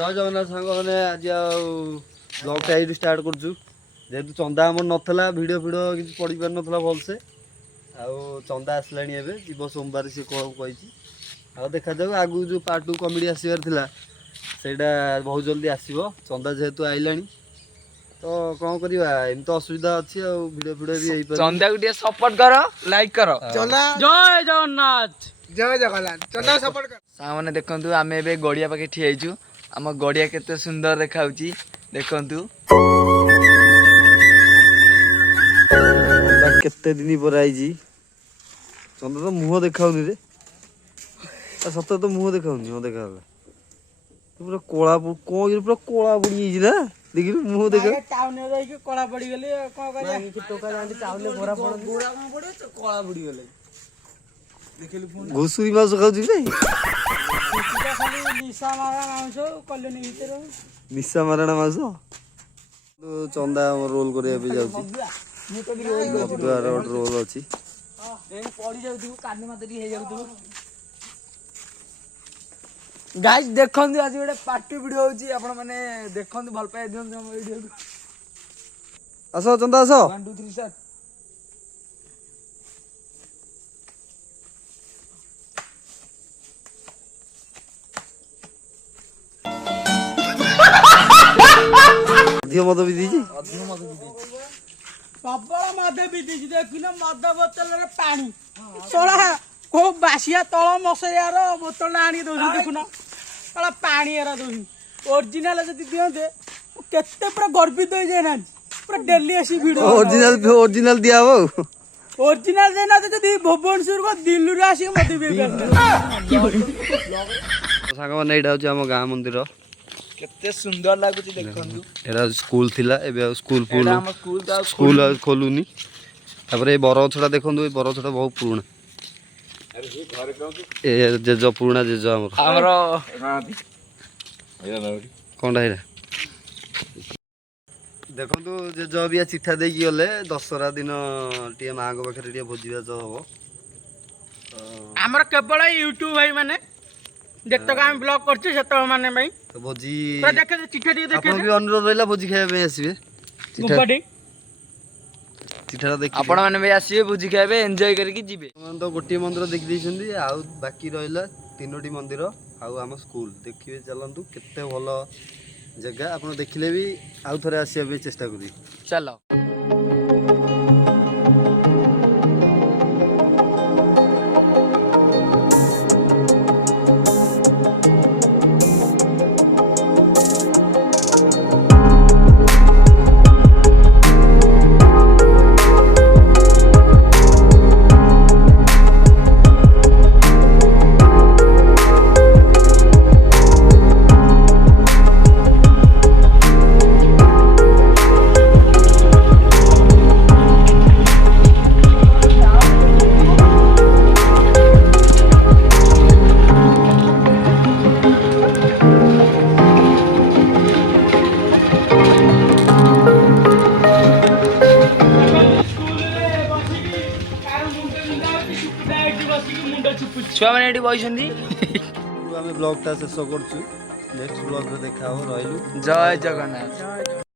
जय जगन्नाथ सांग मैंने आज ब्लॉगटा ये स्टार्ट करूँ जेहेतु चंदा आम नाला भिड फिड कि पड़ पार नाला भलसे आउ चंदा आसला जीव सोमवार सी कह कही देखा जाऊ आगु जो पार्ट 2 कमेडी आसबार था ସେଇଟା बहुत जल्दी आसो चंदा जेहेतु आइला तो कौन करवा एम तो असुविधा अच्छी भिड फिड भी चंदा को ଟିକେ सपोर्ट कर लाइक कर चंदा जय जगन्नाथ जय जगन्नाथ चंदा सपोर्ट कर सामने देखंतु आमे एबे गड़िया पाखे ठियाइछु आम गड़िया केते सुंदर देखाउची देखंतु केते दिन पर आई चंदा तो मुह देखाउनी रे सत तो मुह देखाउनी हो देखा पूरा कोला कौन पूरा कोला पड़ी ना देखि मुह देखा टाउन रे रही के कोला पड़ी गेली कोन करिया कि टोका जांदी टाउन रे गोरा पड़ गोरा कोन पड़े तो कोला पड़ी गेले देखिलु फोन घुसुरी मास खाउची नै सीधा खाली निशा मारा मांस कल्याणी भीतर निशा मारणा मास तो चंदा रोल करे पे जाउची मु तो भी रोल द्वारा रोल अछि ए पड़ी जाउ तू कानी मातरी हे जाउ तू गाइस देखंतु आज गोटे पार्टी वीडियो होची आपण माने देखंतु भल पाए दियन हम वीडियो को आसो चंदा आसो 1 2 3 सर अधिक मत भी दीजी अधिक मत भी दीजी प्रबल मद भी दीजी देखिन मद बोतल रे पानी सोला को बासिया तळ मसयार बोतल आनी दउ देखुन तळ पानी एरा दउ ओरिजिनल जति दियते केते पूरा गर्वित होई जाय ना पूरा डेली ऐसी वीडियो ओरिजिनल दिया हो ओरिजिनल देना जति भुवनेश्वर को दिल्ली रे आसी मते बे सागा माने एडा होची हम गां मंदिर केते सुंदर लागुची देखंतु एरा स्कूल थिला एबे स्कूल फुल एडा हम स्कूल स्कूल खोलुनी तापर ए बरछड़ा देखंतु ए बरछड़ा बहुत पुराना ए जेज पुराना जेज हमरो कोनडा हेरा देखंतु जेज बिया चिठा दे की गले दशहरा दिन टिए मां को पाखरे टिए भोजिबा जो हबो हमर केवल यूट्यूब भाई माने जत्तक हम ब्लॉग करछि सेत माने भाई तो भोजी पूरा देखे चिठा दिए देखे आपन भी अनुरोध रहला भोजी खाए में आसीबे गुपडी चिठा देखि आपण माने भी आसीबे भोजी खाबे एन्जॉय करके जिबे हम तो गोटी मंदिर देख दैछंदी आ बाकी रहला तीनोटी मंदिर आ हम स्कूल देखिबे चलंतु केते भलो जगह आपण देखिले भी आउ थरे आसीबे भी चेष्टा करी चलो छुआ माने एठी बइछंदी आमे ब्लॉग ता शेष करछु नेक्स्ट ब्लॉग रे देखा हो रहलु जय जगन्नाथ।